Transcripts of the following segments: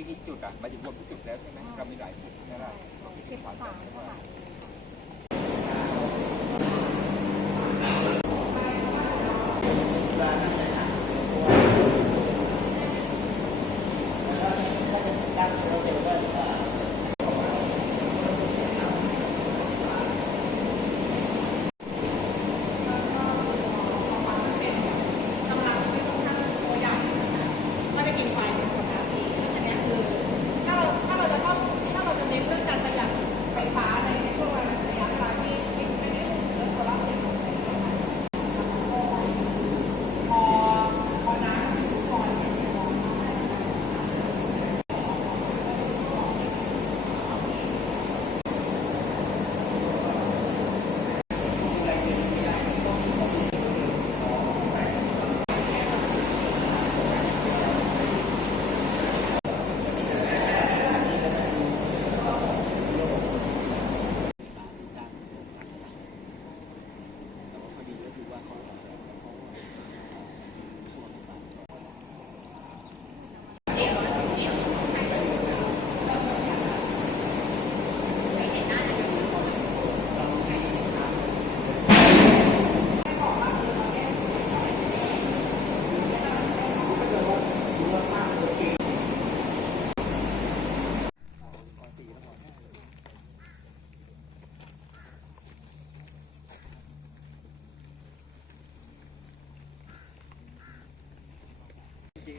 มีกี่จุดอะมาถึงรวมทุกจุดแล้วใช่ไหมเรามีหลายจุดนะครับสิบสามสถานก็จะกินไฟเป็นสมาธิอันเนี้ยคือถ้าเราถ้าเราจะต้องถ้าเราจะเน้นเรื่องการประหยัดไฟฟ้าในในช่วงระยะเวลาที่ที่ไม่ได้ถึงเรื่องโซลาร์เซลล์อะไรอย่างเงี้ยค่ะพอพอน้ำพอเนี่ยเนี่ยเรา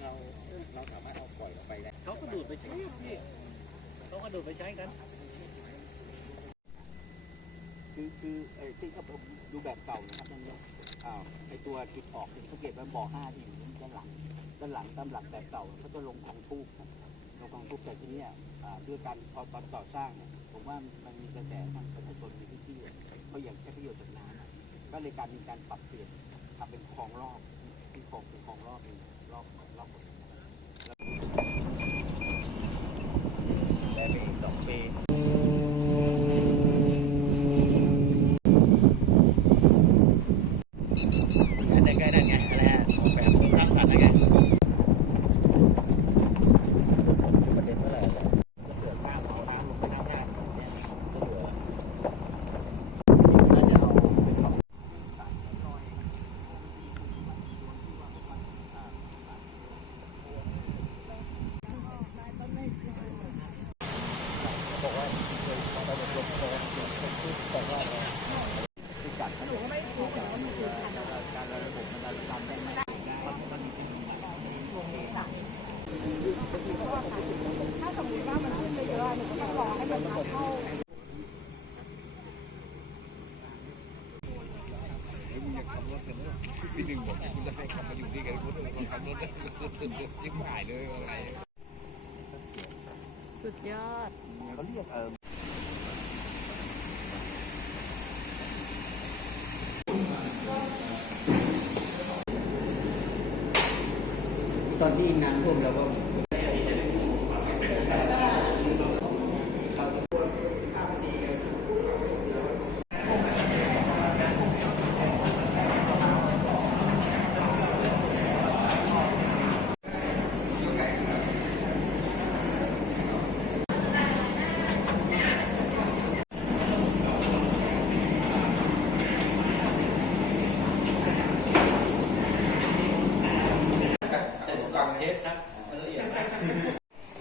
จริงๆเราเราสามารถเอาปล่อยออกไปได้เขาก็ดูดไปใช้พี่เขาก็ดูดไปใช้กัน คือคือไอ้ที่เขาดูแบบเก่านะครับนั่นเนี่ยอ้าวไอ้ตัวจุดออกเนี่ยสังเกตว่าบ่อห้าที่อยู่ด้านหลังด้านหลังตามหลักแบบเก่าเขาจะลงของทูบครับลงของทูบแต่ทีเนี้ยอ่าด้วยการพอตอนก่อสร้างเนี่ยผมว่ามันมีกระแสทางประชาชนในพื้นที่อะเขาอยากใช้ประโยชน์จากน้ำอะก็เลยการมีการปรับเปลี่ยนทำเป็นคลองรอบที่คลองเป็นคลองรอบเป็น รอบรอบหมดได้ไปอีกสองปี อันนี้ก็นั่นไงอะไรฮะออกแบบเมืองรักสัตว์นะไง ประเด็นเมื่อไหร่จะ ถ้าเกิดน้ำเอาน้ำลงไปน้ำแรกเนี่ยก็เหลือน่าจะเอาเป็นสอง ถ้าสมมติว่ามันขึ้นไปเยอะหนูก็ต้องรอให้มัน พัดเข้าแล้วมึงอยากขับรถกันเนี่ยพี่หนึ่งบอกคุณจะให้ขับมาอยู่นี่กันคุณต้องขับรถจิ้มหายเลยอะไร สุดยอดเขาเรียกเออตอนที่น้ำท่วมเราก็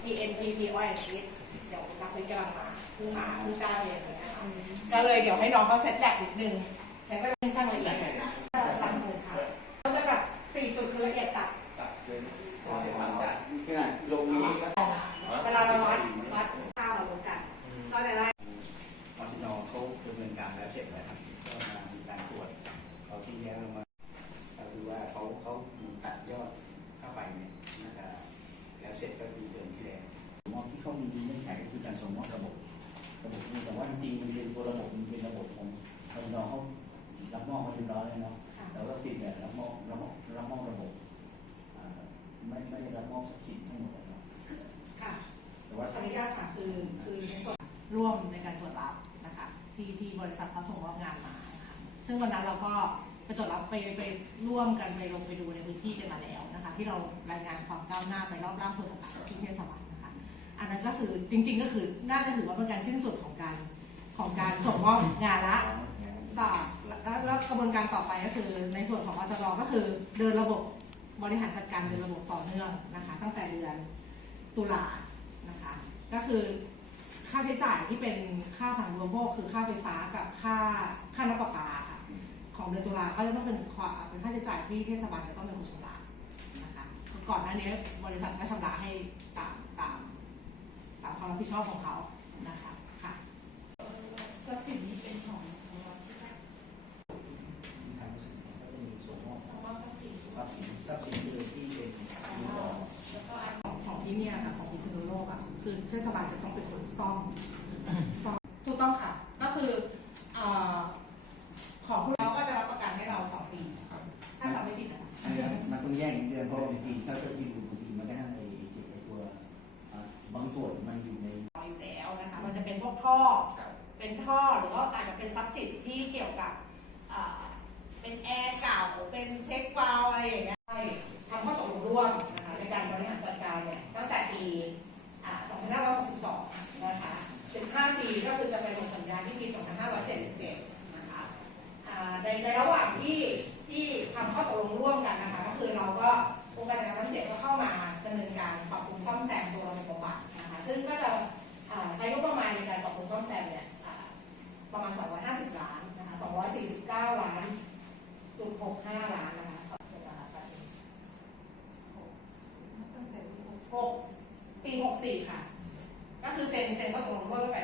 TNPP Oil and Gas เดี๋ยว นักวิทย์กำลังมาเพิ่งมางได้เลยอย่างเงี้ยก็เลยเดี๋ยวให้น้องเขาเซตแลกนิดนึงใช้เวลาช่างละเอียด ริษัทเขาส่งมอบงานมานะคะซึ่งวันนั้นเราก็ไปตรวจรับไปไปร่วมกันไปลงไปดูในพื้นที่กันมาแล้วนะคะ ที่เรารายงานความก้าวหน้าไปรอบล่าสุดนะคะที่เทศบาลนะคะอันนั้นก็คือจริง ๆ ก็คือน่าจะถือว่าเป็นการสิ้นสุดของการของการส่งมอบงานละต่อแล้วแล้วกระบวนการต่อไปก็คือ ในส่วนของอจรก็คือเดินระบบบริหารจัดการเดินระบบต่อเนื่องนะคะ ตั้งแต่เดือนตุลานะคะ ก็คือ ค่าใช้จ่ายที่เป็นค่าสาธารณูปโภคคือค่าไฟฟ้ากับค่าค่าน้ำประปาค่ะของเดือนตุลาก็จะต้องเป็นควาเป็นค่าใช้จ่ายที่เทศบาลจะต้องเป็นคนชำระนะคะก่อนหน้านี้บริษัทก็ชำระให้ตามตามตามความรับผิดชอบของเขา จะต้องเป็นคนซ่อมซ่อมถูกต้องค่ะ ก็คือเอ่อของผู้เราก็จะรับประกันให้เราสองปีถ้าทำไม่ผิดนะคะอันนี้มันต้องแยกอีกเดือนเพราะบางทีถ้าเกิดที่ดูบางทีมันก็ให้ไอ้ไอ้ตัวอ่าบางส่วนมันอยู่ใน อยู่แล้วนะคะ มันจะเป็นพวกท่อ เป็นท่อหรือว่าอาจจะเป็นทรัพย์สินที่เกี่ยวกับอ่าเป็นแอร์เก่า เป็นเช็ควาล์วอะไรอย่างเงี้ยใช่ทำข้อตกลงร่วมนะคะในการบริหารจัดการเนี่ยตั้งแต่ปีอ่า2562 นะคะ 15 ปีก็คือจะไปลงสัญญาที่ปี 2577 นะคะอ่าในในระหว่างที่ที่ทำข้อตกลงร่วมกันนะคะ ก็คือเราก็องค์การจัดการน้ำเสียก็เข้ามาดำเนินการปรับปรุงซ่อมแซมตัวระบบบำบัดนะคะ ซึ่งก็จะอ่าใช้งบประมาณในการปรับปรุงซ่อมแซมเนี่ยอ่าประมาณ 250 ล้านนะคะ 249 ล้าน หกห้าล้านนะคะตั้งแต่ปีหกปีหกสี่ค่ะ ก็คือเซ็นเซ็นก็ตกลงร่วมไป